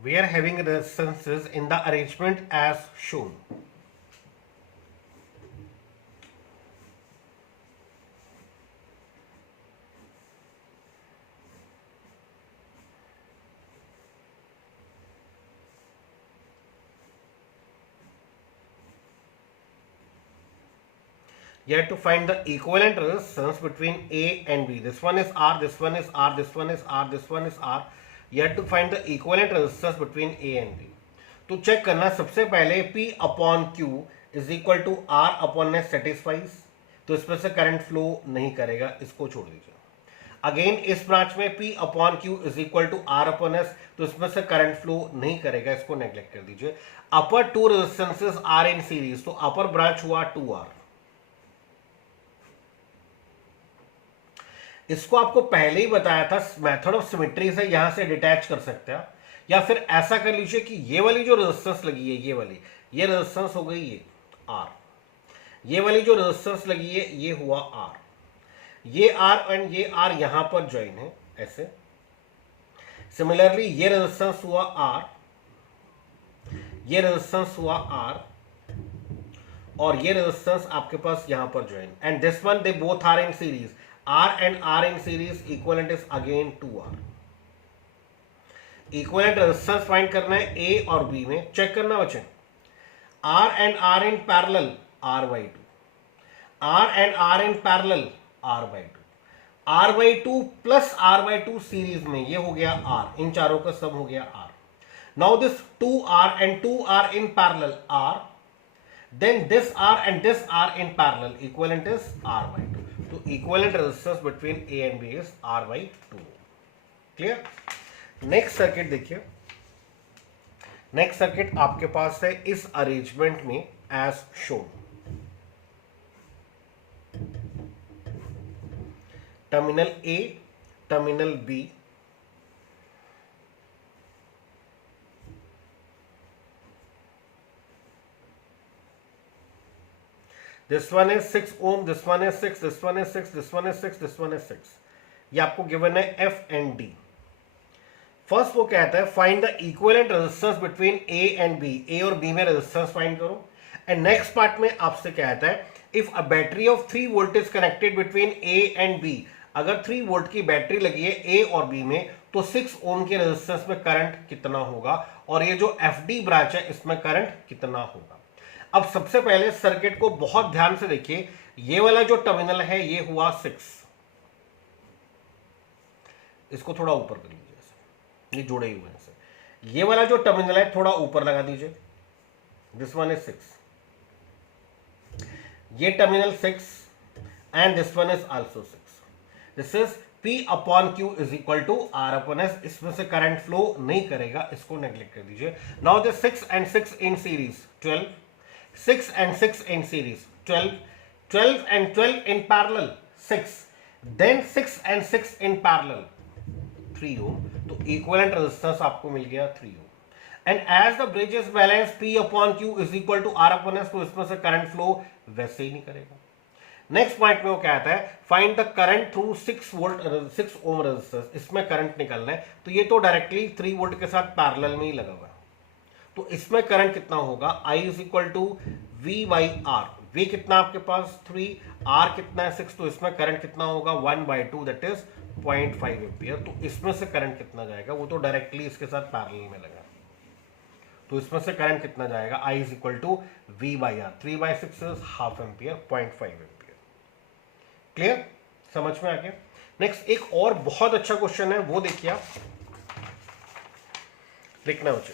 We are having resistances in the arrangement as shown. You have to find the equivalent resistance between A and B. This one is R, this one is R, this one is R, this one is R. You have to find the equivalent resistance between A and B. तो check करना सबसे पहले P upon Q is equal to R upon S satisfies, तो इसमें से current flow नहीं करेगा, इसको छोड़ दीजिए. अगेन इस ब्रांच में P upon Q is equal to R upon S, तो इसमें से करंट फ्लो नहीं करेगा, इसको नेग्लेक्ट कर दीजिए. Upper two resistances are in series, तो अपर ब्रांच हुआ 2R. इसको आपको पहले ही बताया था, मेथड ऑफ सिमेट्री से यहां से डिटैच कर सकते हैं, या फिर ऐसा कर लीजिए कि ये वाली जो रेजिस्टेंस लगी है, ये वाली, ये रेजिस्टेंस हो गई ये R, ये वाली जो रेजिस्टेंस लगी है ये हुआ R, ये R एंड ये R यहां पर ज्वाइन है ऐसे. सिमिलरली ये रेजिस्टेंस हुआ R, ये रेजिस्टेंस हुआ R, और ये रेजिस्टेंस आपके पास यहां पर join, and this one they both are in series. R and R in series equivalent is again 2R. Equivalent resistance find करना है A और B में. चेक करना बच्चे, R and R in parallel R by 2, R and R in parallel R by 2, R by 2 plus R by 2 series में, ये हो गया R, इन चारों का सम हो गया R. Now this 2R and 2R in parallel R, then this R and this R in parallel, equivalent is R by 2. तो equivalent resistance between A and B is R by 2. Clear? Next circuit देखिए. Next circuit आपके पास है इस arrangement में as shown. Terminal A, terminal B, this one is 6 ohm, this one is 6, this one is 6, this one is 6, this one is 6. ये आपको given है F and D. First वो कहता है find the equivalent resistance between A and B. A और B में resistance find करो. And next part में आपसे कहता है if a battery of 3 volt is connected between A and B, अगर 3 वोल्ट की बैटरी लगी है A और B में, तो 6 ओम के रेजिस्टेंस में करंट कितना होगा, और ये जो FD ब्रांच है इसमें करंट कितना होगा. अब सबसे पहले सर्किट को बहुत ध्यान से देखिए. ये वाला जो टर्मिनल है ये हुआ 6, इसको थोड़ा ऊपर कर लीजिए, ये जुड़े हुए हैं. ये वाला जो टर्मिनल है थोड़ा ऊपर लगा दीजिए, दिस वन इज 6, ये terminal 6 and this one is also 6. This is P upon Q is equal to R upon S. इसमें से करंट फ्लो नहीं करेगा, इसको नेग्लेक्ट कर दीजिए. Now this 6 and 6 in series 12, 6 and 6 in series 12, 12 and 12 in parallel 6, then 6 and 6 in parallel 3 ohm. तो equivalent resistance आपको मिल गया 3 ohm. And as the bridge is balance P upon Q is equal to R upon S, तो इसमें से current flow वैसे ही नहीं करेगा. नेक्स्ट पॉइंट में वो कहता है find the current through 6 volt 6 ohm resistance. इसमें करंट निकलना है, तो ये तो डायरेक्टली 3 वोल्ट के साथ पैरेलल में ही लगा हुआ है, तो इसमें करंट कितना होगा, I is equal to V by R. V कितना आपके पास 3, R कितना है 6, तो इसमें करंट कितना होगा 1 बाई 2 दैट इज 0.5 एम्पियर. तो इसमें से करंट कितना जाएगा, वो तो डायरेक्टली इसके साथ पैरेलल में लगा, तो इसमें से करंट कितना जाएगा, I is equal to V by R. 3 by 6 is half ampere, 0.5 ampere. Clear? समझ में आ गया? नेक्स्ट एक और बहुत अच्छा क्वेश्चन है, वो देखिए आप, लिखना बच्चे.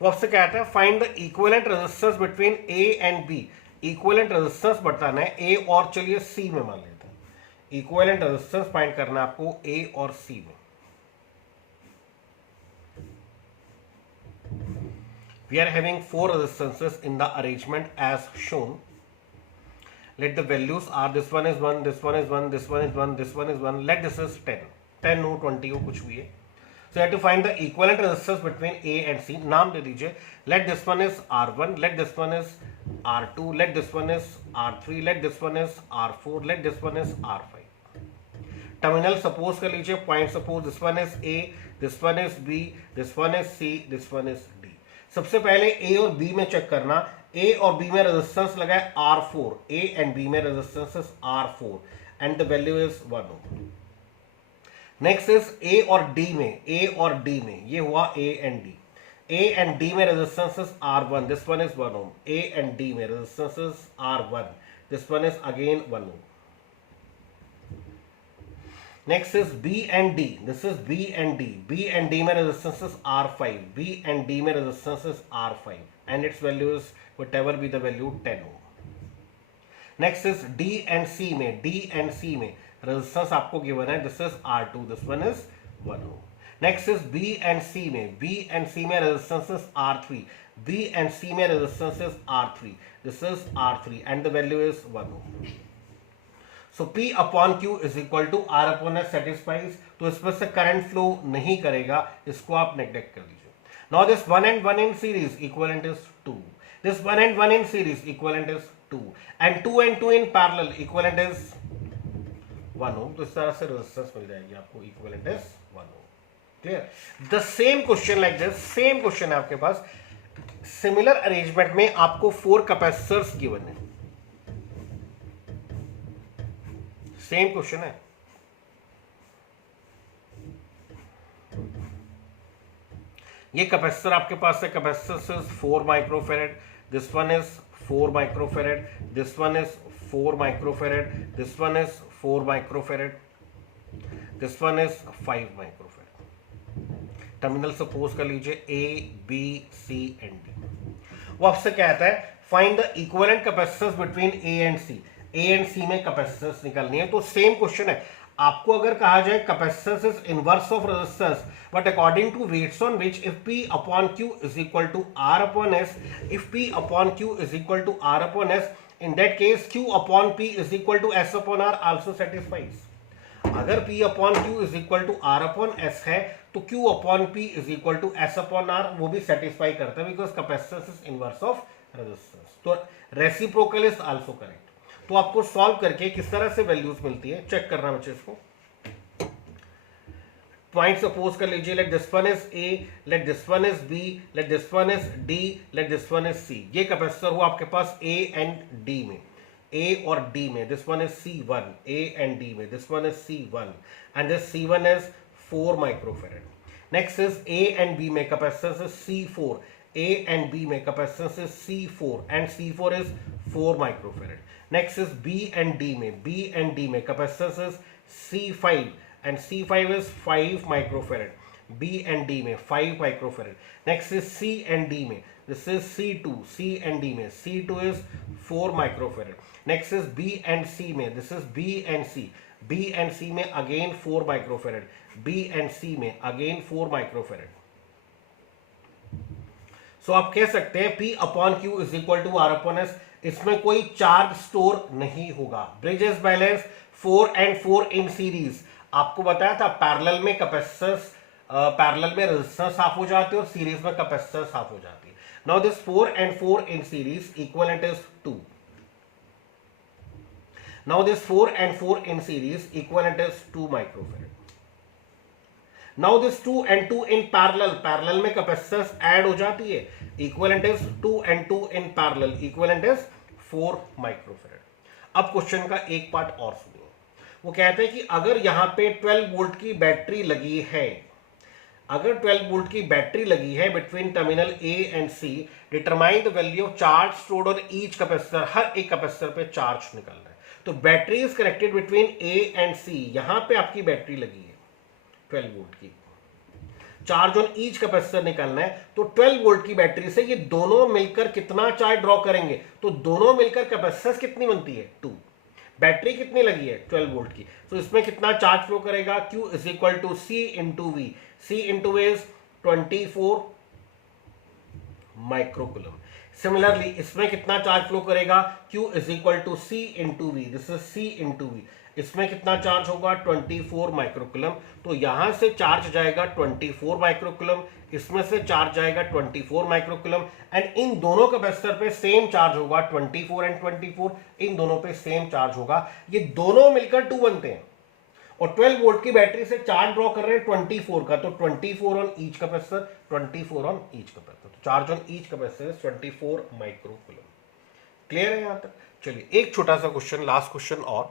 वो आपसे कहता है find the equivalent resistance between A and B. Equivalent resistance बताना है A और चलिए C में मान लेते हैं. इक्विवेलेंट रेजिस्टेंस फाइंड करना है आपको A और C में. We are having 4 resistances in the arrangement as shown. Let the values are this one is 1, this one is 1, this one is 1, this one is 1. Let this is 10. 10 हो 20 हो कुछ भी है. So you have to find the equivalent resistance between A and C. नाम दे दीजिए. Let this one is R1, let this one is R2, let this one is R3, let this one is R4, let this one is R5. Terminal suppose कर लीजिए, point suppose this one is A, this one is B, this one is C, this one is D. सबसे पहले ए और B में check करना, ए और B में resistance लगा है R4, ए एंड बी में resistance is R4 and the value is 1 ohm. Next is A और डी में, ए और डी में ये हुआ A and D, A and D में resistance is R1, this one is 1 ohm, A and D में resistance is R1, this one is again 1 ohm. Next is B and D. This is B and D. B and D में resistance is R5. B and D में resistance is R5 and its value is whatever be the value 10 ohm. Next is D and C में, D and C में resistance आपको given है, this is R2. This one is 1 ohm. Next is B and C में, B and C में resistance is R3. B and C में resistance is R3. This is R3 and the value is 1 ohm. So P upon Q is equal to R upon S satisfies, तो इसमें से current flow नहीं करेगा, इसको आप neglect कर दीजिए। Now this 1 and 1 in series equivalent is 2, this 1 and 1 in series equivalent is 2 and 2 and 2 in parallel equivalent is 1 ohm. तो इस तरह से रेजिस्टेंस मिल जाएगी आपको, equivalent is 1 ohm. Clear? The same question like this, same question है आपके पास, सिमिलर अरेंजमेंट में आपको 4 कैपेसिटर्स गिवन है, सेम क्वेश्चन है। ये कैपेसिटर आपके पास है, capacitor is 4 microfarad, this one is 4 microfarad, this one is 4 microfarad, this one is 4 microfarad, this one is 5 microfarad. Terminal suppose कर लीजिए A B C and D. वो आपसे कहता है find the equivalent capacitors between A and C, A and C में capacitance निकालनी है। तो सेम क्वेश्चन है, आपको अगर कहा जाए capacitance is inverse of resistance but according to weights on which if P upon Q is equal to R upon S, if P upon Q is equal to R upon S, in that case Q upon P is equal to S upon R also satisfies. अगर P upon Q is equal to R upon S है तो Q upon P is equal to S upon R वो भी satisfy करता है, because capacitance is inverse of resistance. तो reciprocal is also correct. तो आपको सॉल्व करके किस तरह से वैल्यूज मिलती है चेक करना बच्चे। इसको पॉइंट सपोज कर लीजिए, let this one is A, let this one is B, let this one is D, let this one is C. ये कैपेसिटर हुआ आपके पास ए एंड डी में, ए और डी में, this one is C1, A and D में, this one is C1 and this C1 is 4 microfarad. Next is A and B में capacitance is C4, A and B में capacitance is C4 and C4 is 4 microfarad. Next is B and D में, B and D में capacitance is C5 and C5 is 5 microfarad, B and D में 5 microfarad. Next is C and D में, this is C2, C and D में C2 is 4 microfarad. Next is B and C में, this is B and C, B and C में again 4 microfarad, B and C में again 4 microfarad. सो आप कह सकते हैं P upon Q is equal to R upon S, इसमें कोई charge store नहीं होगा। Bridge is balance 4 and 4 in series, आपको बताया था पैरेलल में कैपेसिटेंस, पैरेलल में रेजिस्टेंस हाफ हो जाती है और सीरीज में कैपेसिटेंस हाफ हो जाती है। Now this 4 and 4 in series equivalent is 2। Now this 4 and 4 in series equivalent is 2 microfarad. Now this 2 and 2 in parallel, parallel में कैपेसिटेंस ऐड हो जाती है, equivalent is 2 and 2 in parallel, equivalent is 4 microfarad. अब question का एक part और सुनिए, वो कहते हैं कि अगर यहां पे 12 वोल्ट की बैटरी लगी है, अगर 12 वोल्ट की बैटरी लगी है between terminal A and C, determine the value of charge stored on each capacitor, हर एक कैपेसिटर पे चार्ज निकालना है। तो battery is connected between A and C, यहां पे आपकी बैटरी लगी है 12 वोल्ट की, चार्ज ऑन ईच कैपेसिटर निकालना है। तो 12 वोल्ट की बैटरी से ये दोनों मिलकर कितना चार्ज ड्रॉ करेंगे, तो दोनों मिलकर कैपेसिटेंस कितनी बनती है 2, बैटरी कितनी लगी है 12 वोल्ट की, तो इसमें कितना चार्ज फ्लो करेगा, Q is equal to C into V, C into V is 24 microcoulomb. Similarly इसमें कितना चार्ज फ्लो करेगा, Q is equal to C into V, this is C into V, इसमें कितना चार्ज होगा 24 माइक्रोकुलम। तो यहां से चार्ज जाएगा 24 माइक्रोकुलम, इसमें से चार्ज जाएगा 24 माइक्रोकुलम एंड इन दोनों कैपेसिटर पे सेम चार्ज होगा 24 एंड 24, इन दोनों पे सेम चार्ज होगा। ये दोनों मिलकर 2 बनते हैं और 12 वोल्ट की बैटरी से चार्ज ड्रॉ कर रहे हैं 24 का, तो 24 on each capacitor, 24 on each capacitor, तो charge on each capacitor is 24 micro coulomb. Clear है यहां तक? चलिए एक छोटा सा क्वेश्चन, लास्ट क्वेश्चन और